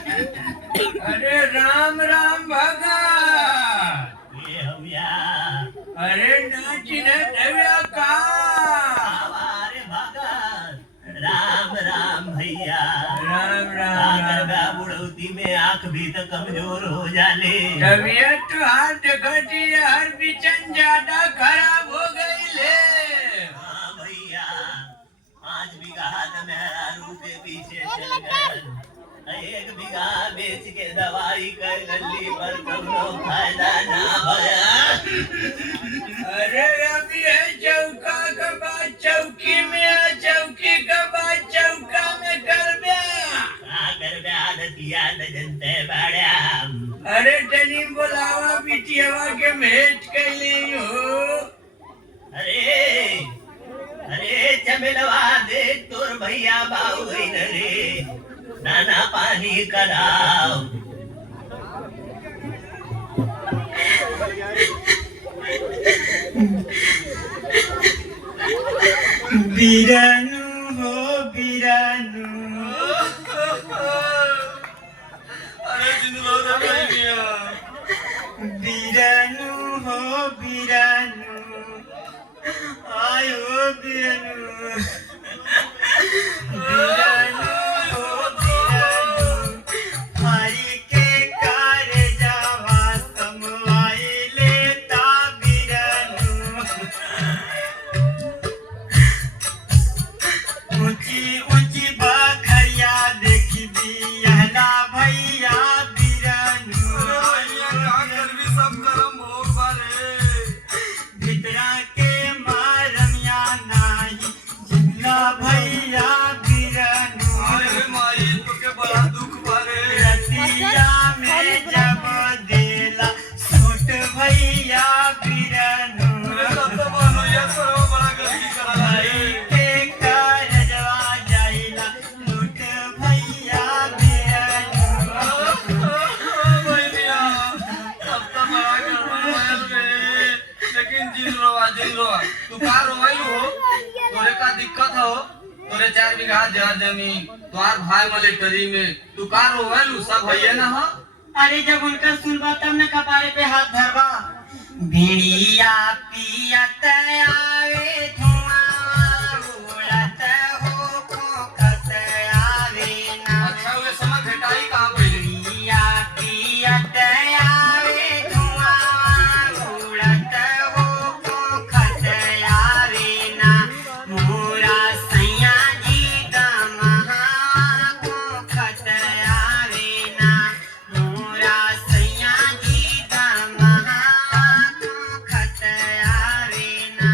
अरे राम राम भगा ये हव्या अरे नाचीने देव्या का अरे भगत राम राम भैया राम गरबा बुढ़ौती में आंख भी तो कमजोर हो जाने तबीयत तो हाथ घटी हर बिचन ज्यादा खराब हो गई ले हाँ भैया 5 बीघा मेरा रूपे पीछे चल गए 1 बीघा बेच के दवाई कर गली पर कोनो फायदा ना भया अरे अभी है चौका का बात चौकी में चौकी का बात चौका में कर दिया जनते बाड़ा अरे तनी बोलावा बिटियावा के भेंट कैली हो अरे अरे चमेलवा दे तोर भैया बाबू रे नाना पानी कराओ बीरानू हो बीरानू अरे जिंदलो रे भैया बीरानू हो बीरानू आयो बीरानू बीरानू हो बीरानू हरी के कार जावा समवाई लेता बीरानू ऊंची ऊंची बखरिया देखी बियाला भैया बीरानू भितरा के मारमिया नाही जिला भैया बीरानू रतिया में जब देला सूट भैया बीरानू भाई के कारजवा जाइला लूट भैया बीरानू तू का रोवाइलू हो तोरे का दिक्कत हो तोरे 4 बीघा जमीन तोहार भाई मिलिट्री में तू का रोवाइलू सब भैया ना हो अरे जब उनका सुनबा तब न कपारे पे हाथ धरबा भिड़िया पियत आवे धुआं उड़त हो खोखत आवे ना अच्छा वे समय भेटाई कहां पहले भिड़िया पियत आवे धुआं उड़त हो खोखत आवे ना मोरा सैया जी का महा खोखत आवे ना मोरा सैया जी का महा खोखत आवे ना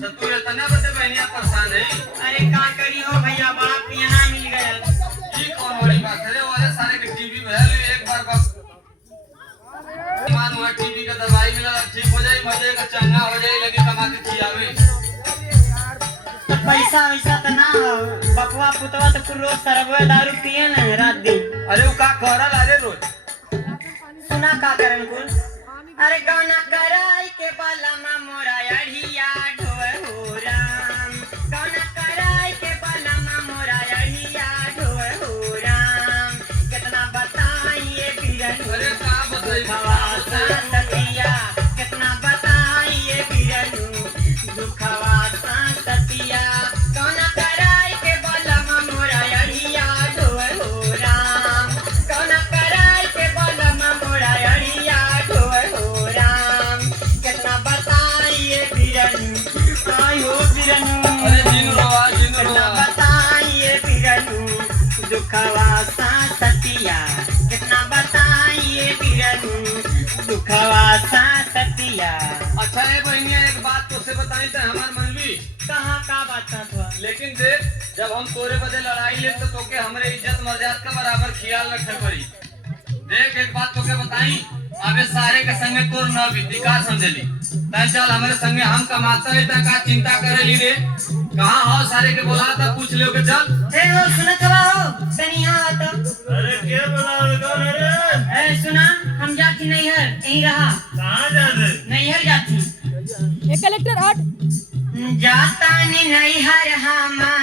तो तू इतना बड़े बहनिया परेशान है अरे का करी हो भैया बाप यहाँ मिल गया ये कौन बड़ी बात है वाले सारे के टीवी में है एक बार बस मान हुआ टीवी का दवाई मिला ठीक हो जाए मजे का चंगा हो जाए लगे कमा के खियावे पैसा वैसा तो ना हो बपुआ पुतवा तो कुल रोज सरबे दारू पिए ना रात दिन अरे वो का करल अरे रोज सुना का करन कुल अरे गाना कराई के बाला मा मोरा अढ़िया ढोए हो राम गाना कराई के बाला मा मोरा अढ़िया ढोए हो राम कितना बताइए बीरन अरे का बताई दुखवासा सतिया कितना बताइए बीरन दुखवासा सतिया गाना कराई के बाला मा मोरा अढ़िया ढोए हो राम गाना कराई के बाला मा मोरा अढ़िया ढोए हो राम कितना बताइए बीरन आयो बीरन अरे जिन रोवा कितना बताइए बीरन दुखवासा सतिया कितना बताइए बीरन दुखवा सांसतिया। अच्छा है बहनिया, एक बात तुझसे बताई तो हमार मन भी कहाँ का बात था? लेकिन देख, जब हम तोरे बदे लड़ाई ले तो तोके हमरे इज्जत मर्यादा का बराबर ख्याल रखे पड़ी। देख एक बात तोके बताई, अबे सारे के संगे तोर न बीती का समझली। तय चल हमारे संगे, हम कमाता है ता का चिंता करे ली रे। कहाँ हो सारे के बोला था, पूछ ले के चल। ए हो सुनत हवा हो, तनी यहाँ आ तो। अरे क्या बोला कौन रे? ए सुना, हम जाती नैहर, यहीं रहा। कहाँ जाते? नैहर जाती। एक कलेक्टर हट। जाता नी नैहर हमा,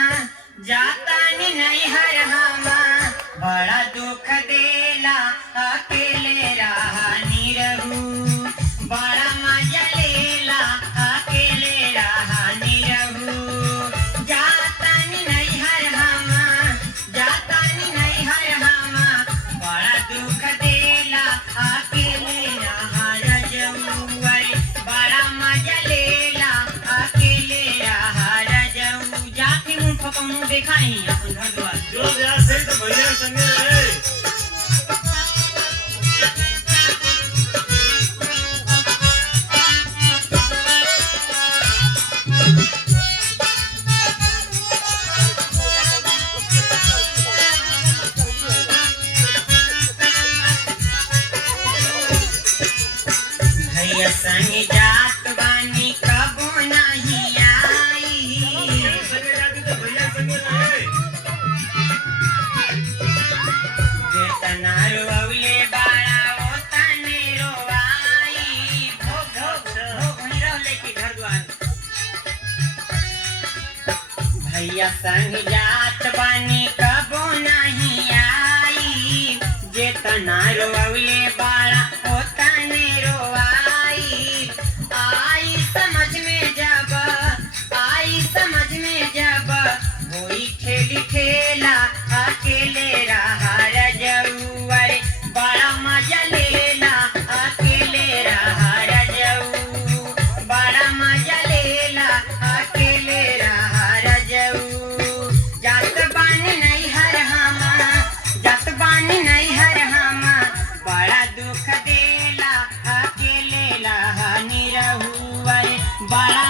जाता नी नैहर हमा, बड़ा दुख देला अकेले रहानी रहू, बड़ा मजा लेला अकेले रहानी रहू। जाता नी नैहर हमा, जाता नी नैहर हमा, बड़ा दुख देला अकेले रहा रजऊ, अरे बड़ा मजा लेला अकेले रहा रजऊ। जाती मुँह फक मुँह दिखाई अपन घर द्वार। जो जा से तो भैया संगे रहे। भैया संग जात बानी कबो नहीं आई, संगे जाती तो भैया संगे रहे। वेतना रोवले बाड़ा ओतने रोवाई। भोग भोग भोग वहीं रह लेके घर द्वार। भैया संग जात बानी कबो नहीं आई, जेतना रोवले बाड़ा ओतने रोवाई। आई समझ में जब, आई समझ में जब, होई खेली खेला अकेले रहा रजऊ, अरे बड़ा मजा लेला अकेले रहा रजऊ, बड़ा मजा लेला अकेले रहा रजऊ। जात बानी नैहर हमा, जात बानी नैहर हमा, बड़ा दुख देला अकेले रहानी रहू, अरे बड़ा